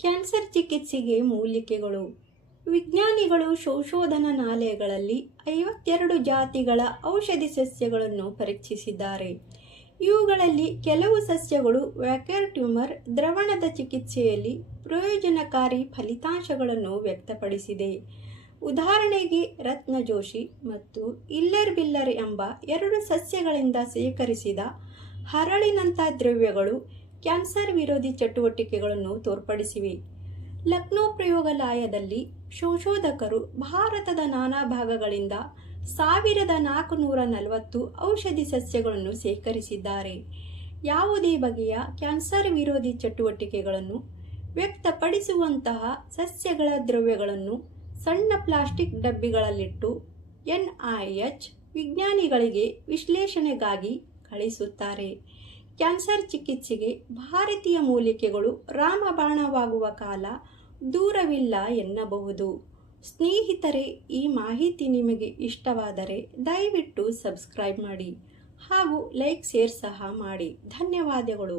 Cancer ಚಿಕಿತ್ಸೆಗೆ ಮೂಲಿಕೆಗಳು. ವಿಜ್ಞಾನಿಗಳು ಸಂಶೋಧನಾ ನಾಲೆಗಳಲ್ಲಿ ಐವತ್ತೆರಡು ಜಾತಿಗಳ ಔಷಧಿ ಸಸ್ಯಗಳನ್ನು ಪರೀಕ್ಷಿಸಿದ್ದಾರೆ. ಇವುಗಳಲ್ಲಿ ಕೆಲವು ಸಸ್ಯಗಳು ವ್ಯಾಕರ್ ಟ್ಯೂಮರ್, ದ್ರವಣದ ಚಿಕಿತ್ಸೆಯಲ್ಲಿ ಪ್ರಯೋಜನಕಾರಿ ಫಲಿತಾಂಶಗಳನ್ನು ವ್ಯಕ್ತಪಡಿಸಿದೆ. ಉದಾಹರಣೆಗೆ ರತ್ನ ಜೋಶಿ ಮತ್ತು ಇಲ್ಲರ್ ಬಿಲ್ಲರ್ ಎಂಬ ಎರಡು ಸಸ್ಯಗಳಿಂದ ಸ್ವೀಕರಿಸಿದ ಹರಳಿನಂಥ ದ್ರವ್ಯಗಳು ಕ್ಯಾನ್ಸರ್ ವಿರೋಧಿ ಚಟುವಟಿಕೆಗಳನ್ನು ತೋರ್ಪಡಿಸಿವೆ. ಲಕ್ನೋ ಪ್ರಯೋಗಾಲಯದಲ್ಲಿ ಸಂಶೋಧಕರು ಭಾರತದ ನಾನಾ ಭಾಗಗಳಿಂದ ಸಾವಿರದ ನಾಲ್ಕುನೂರ ನಲವತ್ತು ಔಷಧಿ ಸಸ್ಯಗಳನ್ನು ಸೇಕರಿಸಿದ್ದಾರೆ ಯಾವುದೇ ಬಗೆಯ ಕ್ಯಾನ್ಸರ್ ವಿರೋಧಿ ಚಟುವಟಿಕೆಗಳನ್ನು ವ್ಯಕ್ತಪಡಿಸುವಂತಹ ಸಸ್ಯಗಳ ದ್ರವ್ಯಗಳನ್ನು ಸಣ್ಣ ಪ್ಲಾಸ್ಟಿಕ್ ಡಬ್ಬಿಗಳಲ್ಲಿಟ್ಟು ಎನ್ಐಎಚ್ ವಿಜ್ಞಾನಿಗಳಿಗೆ ವಿಶ್ಲೇಷಣೆಗಾಗಿ ಕಳಿಸುತ್ತಾರೆ. ಕ್ಯಾನ್ಸರ್ ಚಿಕಿತ್ಸೆಗೆ ಭಾರತೀಯ ಮೂಲಿಕೆಗಳು ರಾಮಬಾಣವಾಗುವ ಕಾಲ ದೂರವಿಲ್ಲ ಎನ್ನಬಹುದು. ಸ್ನೇಹಿತರೆ, ಈ ಮಾಹಿತಿ ನಿಮಗೆ ಇಷ್ಟವಾದರೆ ದಯವಿಟ್ಟು ಸಬ್ಸ್ಕ್ರೈಬ್ ಮಾಡಿ ಹಾಗೂ ಲೈಕ್, ಶೇರ್ ಸಹ ಮಾಡಿ. ಧನ್ಯವಾದಗಳು.